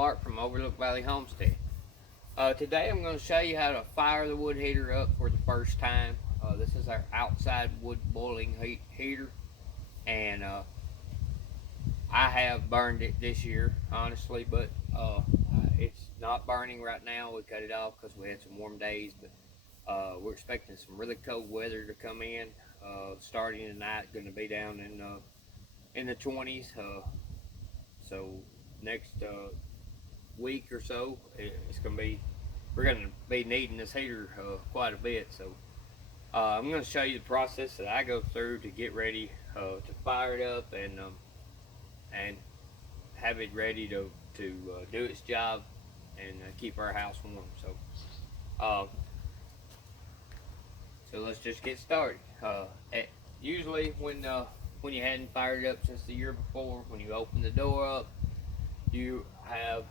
Mark from Overlook Valley Homestead. Today I'm going to show you how to fire the wood heater up for the first time. This is our outside wood boiling heater, and I have burned it this year, honestly, but it's not burning right now. We cut it off because we had some warm days, but we're expecting some really cold weather to come in. Starting tonight, going to be down in the 20s. So next week or so, we're going to be needing this heater quite a bit. So I'm going to show you the process that I go through to get ready to fire it up and have it ready to do its job and keep our house warm. So let's just get started. Usually when you hadn't fired it up since the year before, when you open the door up, you have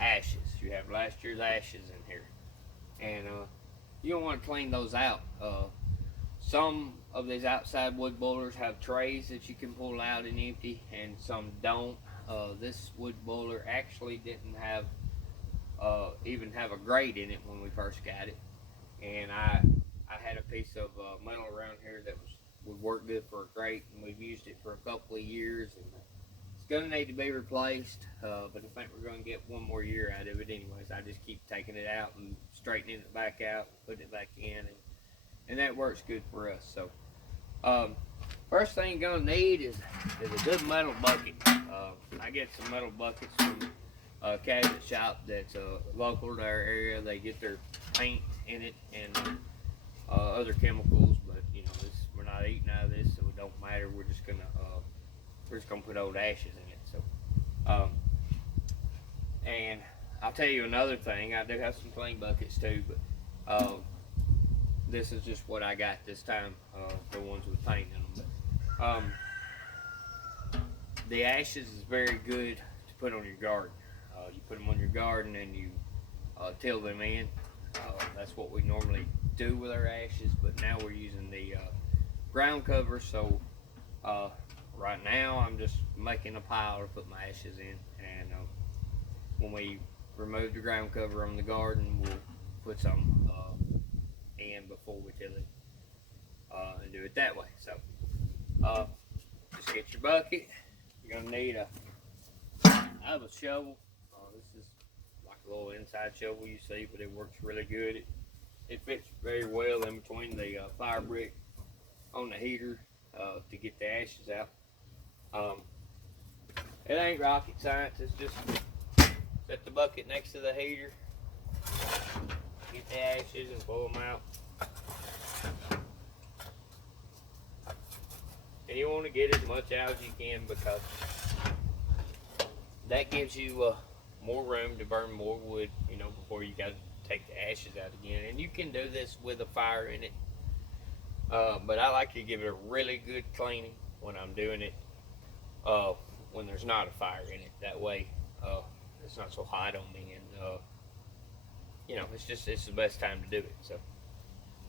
ashes. You have last year's ashes in here, and you don't want to clean those out. Some of these outside wood boilers have trays that you can pull out and empty, and some don't. This wood boiler actually didn't have even have a grate in it when we first got it, and I had a piece of metal around here that would work good for a grate, and we've used it for a couple of years, and it's gonna need to be replaced. But I think we're gonna get one more year out of it anyways. I just keep taking it out and straightening it back out, putting it back in, and that works good for us. So first thing you're gonna need is a good metal bucket. I get some metal buckets from a cabinet shop that's local to our area. They get their paint in it and other chemicals, but you know, we're not eating out of this, so it don't matter. We're just gonna put old ashes in it. So and I'll tell you another thing. I do have some clean buckets too, but this is just what I got this time, the ones with paint in them. But the ashes is very good to put on your garden. You put them on your garden and you till them in. That's what we normally do with our ashes, but now we're using the ground cover. So right now I'm just making a pile to put my ashes in, and when we remove the ground cover on the garden, we'll put some in before we till it and do it that way. So just get your bucket. You're gonna need I have a shovel. This is like a little inside shovel you see, but it works really good. It fits very well in between the fire brick on the heater to get the ashes out. It ain't rocket science. It's just set the bucket next to the heater, get the ashes and pull them out. And you want to get as much out as you can, because that gives you more room to burn more wood, you know, before you got to take the ashes out again. And you can do this with a fire in it, but I like to give it a really good cleaning when I'm doing it when there's not a fire in it. That way it's not so hot on me, and you know, it's the best time to do it. So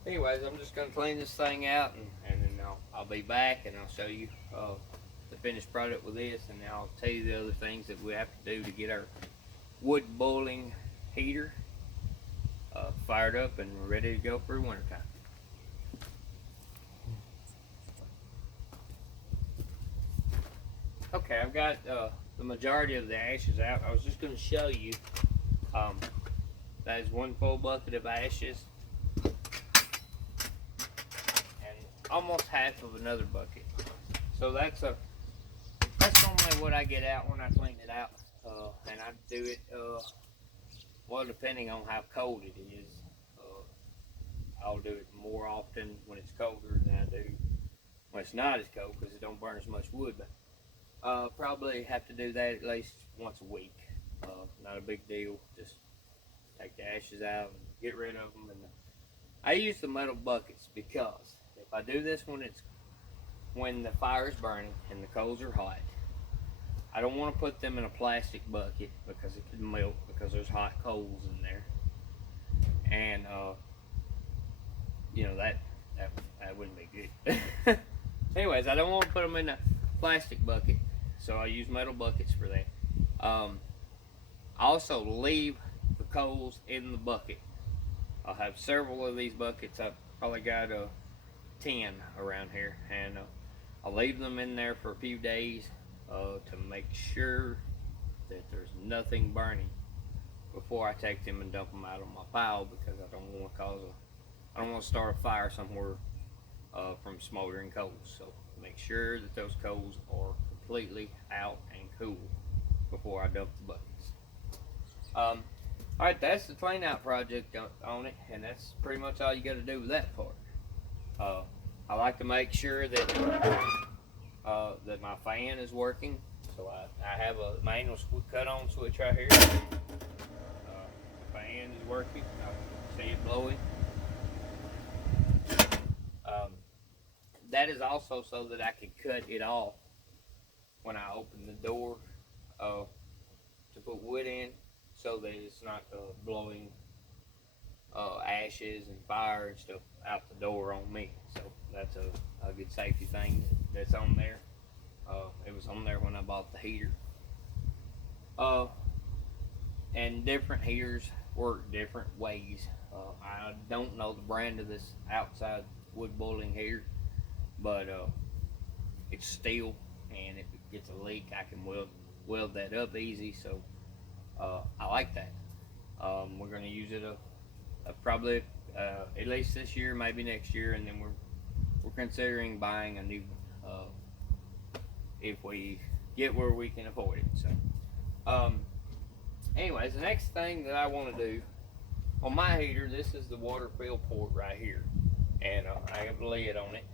anyways, I'm just gonna clean this thing out, and then I'll be back and I'll show you the finished product with this, and then I'll tell you the other things that we have to do to get our wood boiling heater fired up and ready to go for winter time. Okay, I've got the majority of the ashes out. I was just going to show you that is one full bucket of ashes and almost half of another bucket. So that's normally what I get out when I clean it out, and I do it well, depending on how cold it is. I'll do it more often when it's colder than I do when it's not as cold, because it don't burn as much wood. But probably have to do that at least once a week. Not a big deal. Just take the ashes out and get rid of them. And I use the metal buckets because if I do this when the fire is burning and the coals are hot, I don't want to put them in a plastic bucket because it could melt, because there's hot coals in there, and you know, that wouldn't be good. Anyways, I don't want to put them in a plastic bucket, so I use metal buckets for that. I also leave the coals in the bucket. I'll have several of these buckets. I've probably got 10 around here, and I'll leave them in there for a few days to make sure that there's nothing burning before I take them and dump them out on my pile, because I don't want to I don't want to start a fire somewhere from smoldering coals. So make sure that those coals are completely out and cool before I dump the buckets. Alright, that's the clean out project on it, and that's pretty much all you got to do with that part. I like to make sure that that my fan is working. So I have a manual cut on switch right here. The fan is working. I see it blowing. That is also so that I can cut it off when I open the door to put wood in, so that it's not blowing ashes and fire and stuff out the door on me. So that's a good safety thing that's on there. It was on there when I bought the heater. And different heaters work different ways. I don't know the brand of this outside wood boiling heater, but it's steel, and if it gets a leak, I can weld that up easy. So I like that. We're going to use it probably at least this year, maybe next year, and then we're considering buying a new one if we get where we can afford it. So anyways, the next thing that I want to do on my heater, this is the water fill port right here, and I have a lid on it,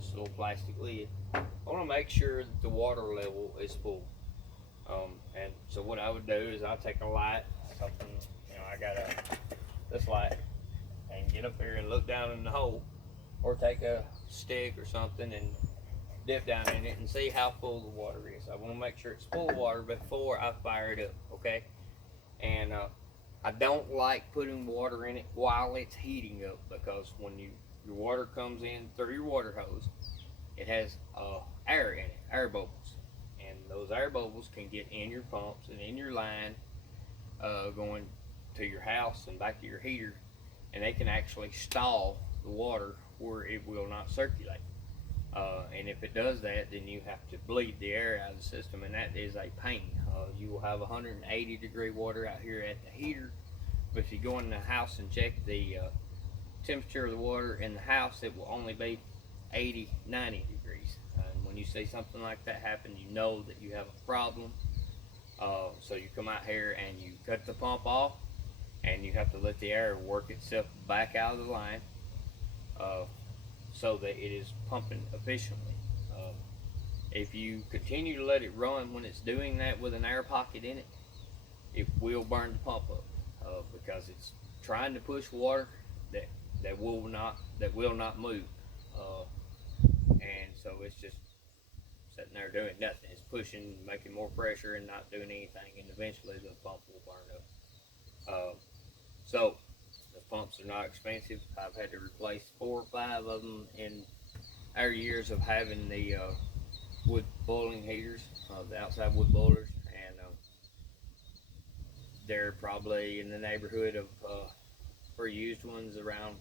just a little plastic lid. I want to make sure that the water level is full. And so what I would do is I'll take a light, something, I got this light, and get up there and look down in the hole, or take a stick or something and dip down in it and see how full the water is. I want to make sure it's full of water before I fire it up, okay? And I don't like putting water in it while it's heating up, because when your water comes in through your water hose, it has air in it, air bubbles. And those air bubbles can get in your pumps and in your line going to your house and back to your heater, and they can actually stall the water where it will not circulate. And if it does that, then you have to bleed the air out of the system, and that is a pain. You will have 180 degree water out here at the heater, but if you go in the house and check the temperature of the water in the house, it will only be 80, 90 degrees. And when you see something like that happen, you know that you have a problem. So you come out here and you cut the pump off, and you have to let the air work itself back out of the line so that it is pumping efficiently. If you continue to let it run when it's doing that with an air pocket in it, it will burn the pump up because it's trying to push water that will not move, and so it's just sitting there doing nothing. It's pushing, making more pressure, and not doing anything, and eventually the pump will burn up. So the pumps are not expensive. I've had to replace 4 or 5 of them in our years of having the wood boiling heaters, the outside wood boilers, and they're probably in the neighborhood of for used ones around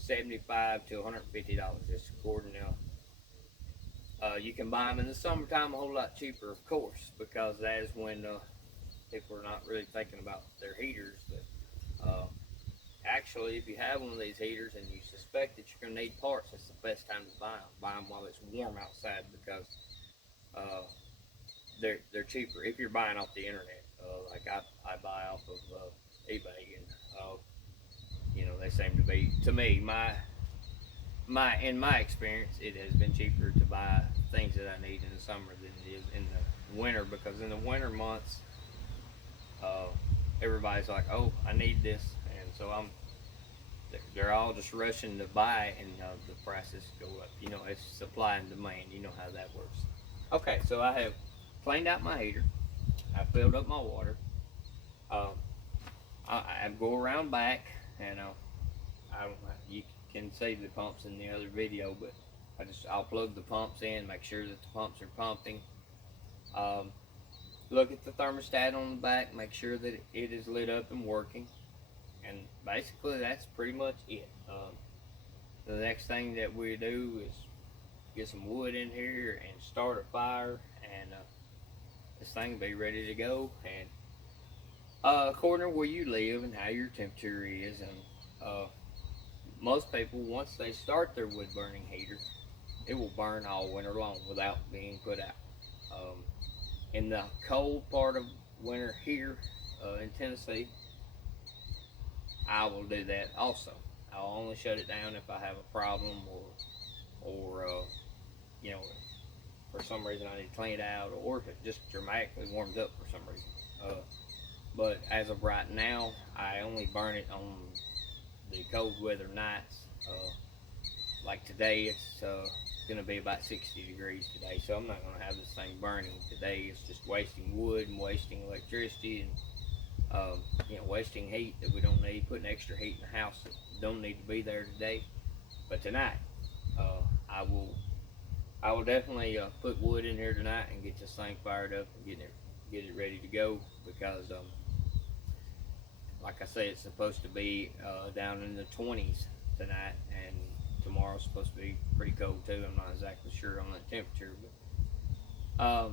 $75 to $150, just according to. You can buy them in the summertime a whole lot cheaper, of course, because that is when people are not really thinking about their heaters. But actually, if you have one of these heaters and you suspect that you're going to need parts, that's the best time to buy them. Buy them while it's warm outside, because they're cheaper if you're buying off the internet. Like I buy off of eBay, and they seem to be, to me, in my experience, it has been cheaper to buy things that I need in the summer than it is in the winter, because in the winter months, everybody's like, oh, I need this, and so they're all just rushing to buy, and the prices go up. It's supply and demand. You know how that works. Okay, so I have cleaned out my heater. I filled up my water. I go around back, and you can see the pumps in the other video, but I'll plug the pumps in, make sure that the pumps are pumping. look at the thermostat on the back, make sure that it is lit up and working, and basically that's pretty much it. The next thing that we do is get some wood in here and start a fire, and this thing will be ready to go. And according to where you live and how your temperature is, and most people, once they start their wood burning heater, it will burn all winter long without being put out. In the cold part of winter here in Tennessee, I will do that also. I'll only shut it down if I have a problem, or you know, for some reason I need to clean it out, or if it just dramatically warms up for some reason. But as of right now, I only burn it on the cold weather nights. Like today, it's going to be about 60 degrees today, so I'm not going to have this thing burning today. It's just wasting wood and wasting electricity, and wasting heat that we don't need, putting extra heat in the house that don't need to be there today. But tonight, I will definitely put wood in here tonight and get this thing fired up and get it ready to go, because like I say, it's supposed to be down in the 20s tonight, and tomorrow's supposed to be pretty cold too. I'm not exactly sure on the temperature, but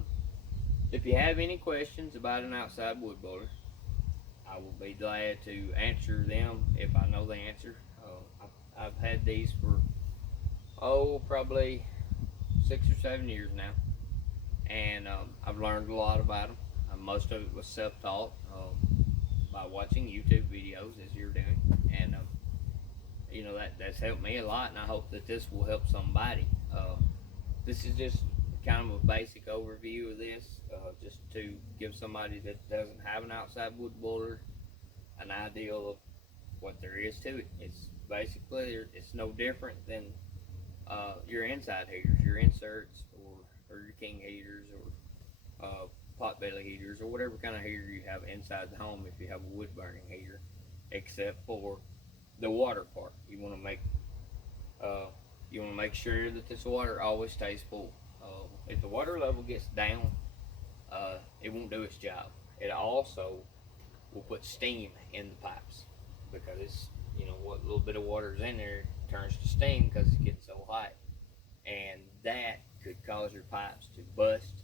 if you have any questions about an outside wood boiler, I will be glad to answer them if I know the answer. I've had these for probably 6 or 7 years now, and I've learned a lot about them. Most of it was self-taught by watching YouTube videos, as you're doing, and that's helped me a lot, and I hope that this will help somebody. This is just kind of a basic overview of this, just to give somebody that doesn't have an outside wood boiler an idea of what there is to it. It's basically, it's no different than your inside heaters, your inserts, or your king heaters, or potbelly heaters, or whatever kind of heater you have inside the home if you have a wood burning heater, except for the water part. You want to make sure that this water always stays full. If the water level gets down, it won't do its job. It also will put steam in the pipes, because it's, what little bit of water is in there turns to steam because it's getting so hot, and that could cause your pipes to bust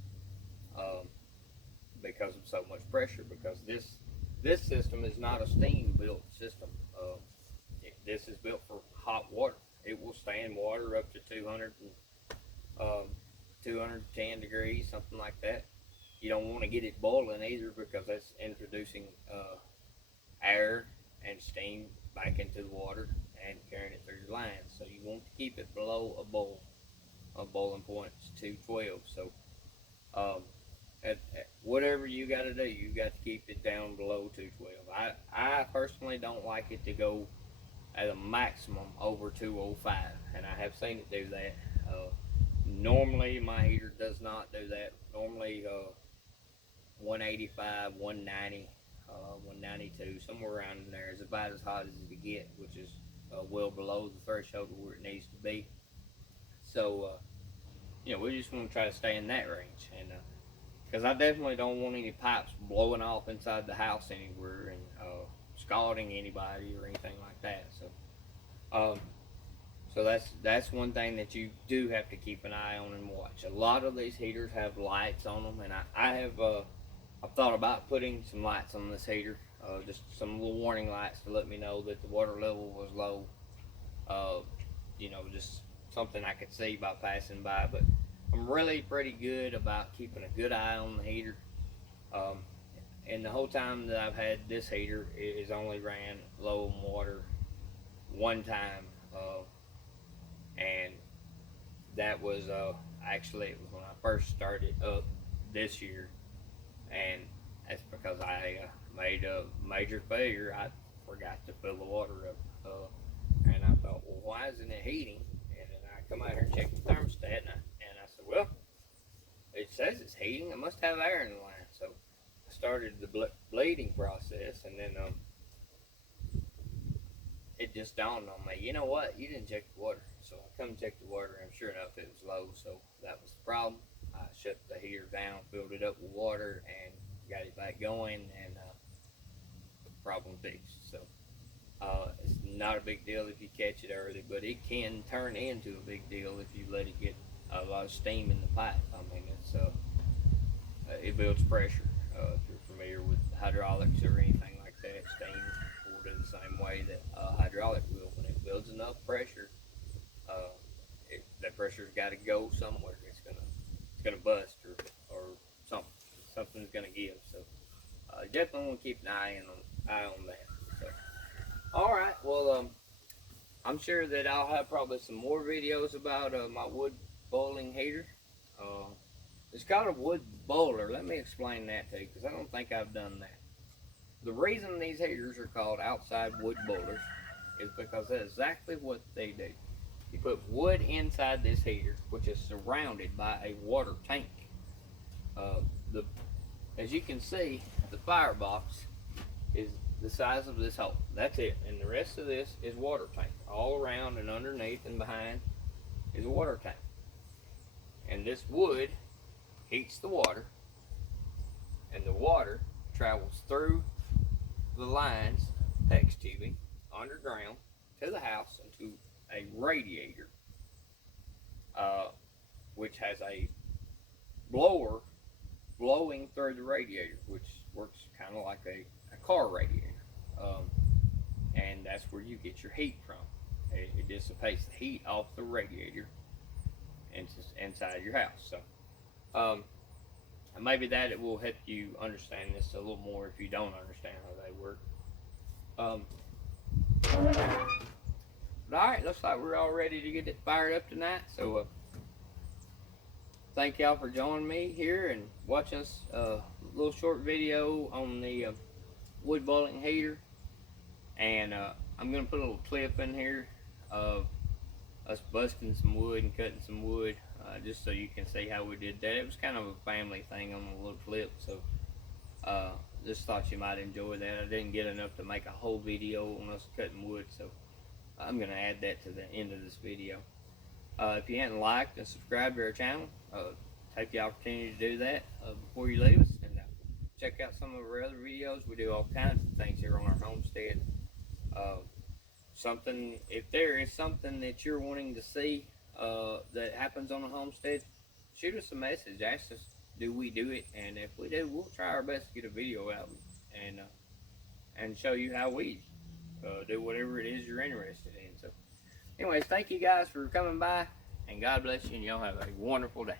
because of so much pressure. Because this system is not a steam built system. This is built for hot water. It will stand water up to 210 degrees, something like that. You don't want to get it boiling either, because that's introducing air and steam back into the water and carrying it through your lines. So you want to keep it below a boiling point is 212. So at whatever you got to do, you got to keep it down below 212. I personally don't like it to go at a maximum over 205, and I have seen it do that. Normally my heater does not do that. Normally 185, 190, 192, somewhere around in there is about as hot as it can get, which is well below the threshold where it needs to be. So we just want to try to stay in that range, and because I definitely don't want any pipes blowing off inside the house anywhere and scalding anybody or anything like that. So that's one thing that you do have to keep an eye on and watch. A lot of these heaters have lights on them, and I've thought about putting some lights on this heater, just some little warning lights to let me know that the water level was low. Just something I could see by passing by. But I'm really pretty good about keeping a good eye on the heater. And the whole time that I've had this heater, it has only ran low on water one time, and that was actually, it was when I first started up this year, and that's because I made a major failure. I forgot to fill the water up, and I thought, well, why isn't it heating? And then I come out here and check the thermostat, and I said, well, it says it's heating. I must have air in the line. So I started the bleeding process, and then it just dawned on me, you know what, you didn't check the water. So I come check the water, and sure enough, it was low. So that was the problem. I shut the heater down, filled it up with water, and got it back going, and problem fixed. So it's not a big deal if you catch it early, but it can turn into a big deal if you let it get a lot of steam in the pipe. I mean, it builds pressure. If you're familiar with hydraulics or anything like that, steam will do the same way that hydraulic will. When it builds enough pressure, uh, that pressure's got to go somewhere. It's gonna bust or something. Something's gonna give. So definitely want to keep an eye on that. So, all right. Well, I'm sure that I'll have probably some more videos about my wood boiling heater. Uh, it's called a wood boiler. Let me explain that to you because I don't think I've done that. The reason these heaters are called outside wood boilers is because that's exactly what they do. You put wood inside this heater, which is surrounded by a water tank. Uh, the As you can see, the firebox is the size of this hole. That's it. And the rest of this is water tank. All around and underneath and behind is a water tank. And this wood heats the water, and the water travels through the lines, PEX tubing, underground to the house and to a radiator, which has a blower blowing through the radiator, which works kind of like a car radiator. And that's where you get your heat from. It dissipates the heat off the radiator inside your house. So maybe that it will help you understand this a little more if you don't understand how they work. But all right, looks like we're all ready to get it fired up tonight. So thank y'all for joining me here and watching us a little short video on the wood boiling heater. And I'm going to put a little clip in here of us busting some wood and cutting some wood, just so you can see how we did that. It was kind of a family thing on a little clip, so just thought you might enjoy that. I didn't get enough to make a whole video on us cutting wood, so I'm going to add that to the end of this video. If you hadn't liked and subscribed to our channel, take the opportunity to do that before you leave us, and check out some of our other videos. We do all kinds of things here on our homestead. If there is something that you're wanting to see that happens on a homestead, shoot us a message. Ask us, do we do it? And if we do, we'll try our best to get a video out and show you how we do whatever it is you're interested in. So anyways, thank you guys for coming by, and God bless you, and y'all have a wonderful day.